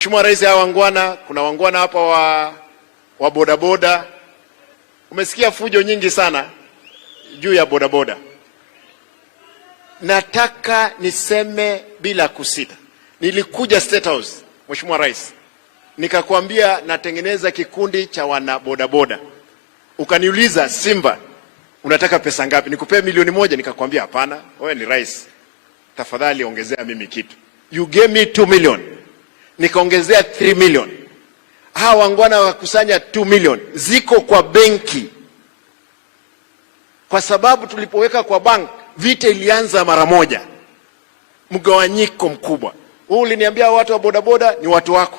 Mheshimiwa Rais, hawa wangwana, kuna wangwana hapa wa bodaboda. Umesikia fujo nyingi sana juu ya bodaboda. Nataka niseme bila kusita. Nilikuja State House, Mheshimiwa Rais, nikakwambia natengeneza kikundi cha wana bodaboda. Ukaniuliza, Simba, unataka pesa ngapi? Nikupee milioni 1. Nikakwambia hapana, wewe ni rais, tafadhali ongezea mimi kitu. You gave me 2 million. Nikaongezea 3 million. Hawa wangwana wakusanya 2 million. Ziko kwa benki. Kwa sababu tulipoweka kwa bank, vita ilianza mara moja. Mgawanyiko mkubwa. Wewe uliniambia watu wa bodaboda ni watu wako.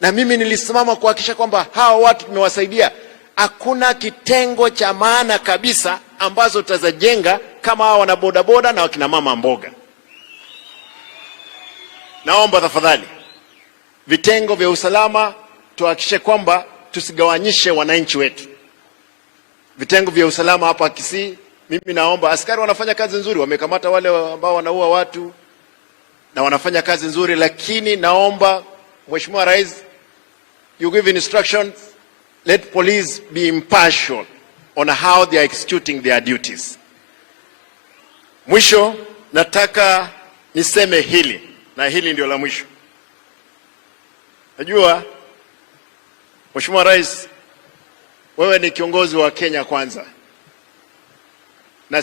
Na mimi nilisimama kuhakikisha kwamba hawa watu tumewasaidia. Hakuna kitengo cha maana kabisa ambazo tutajenga kama hawa wana bodaboda na wakina mama mboga. Naomba tafadhali vitengo vya usalama tuhakikishe kwamba tusigawanyishe wananchi wetu. Vitengo vya usalama hapa Kisii, mimi naomba, askari wanafanya kazi nzuri, wamekamata wale ambao wanaua watu na wanafanya kazi nzuri, lakini naomba Mheshimiwa Rais, you give instructions, let police be impartial on how they are executing their duties. Mwisho nataka niseme hili, na hili ndio la mwisho. Najua Mheshimiwa Rais, wewe ni kiongozi wa Kenya kwanza. Na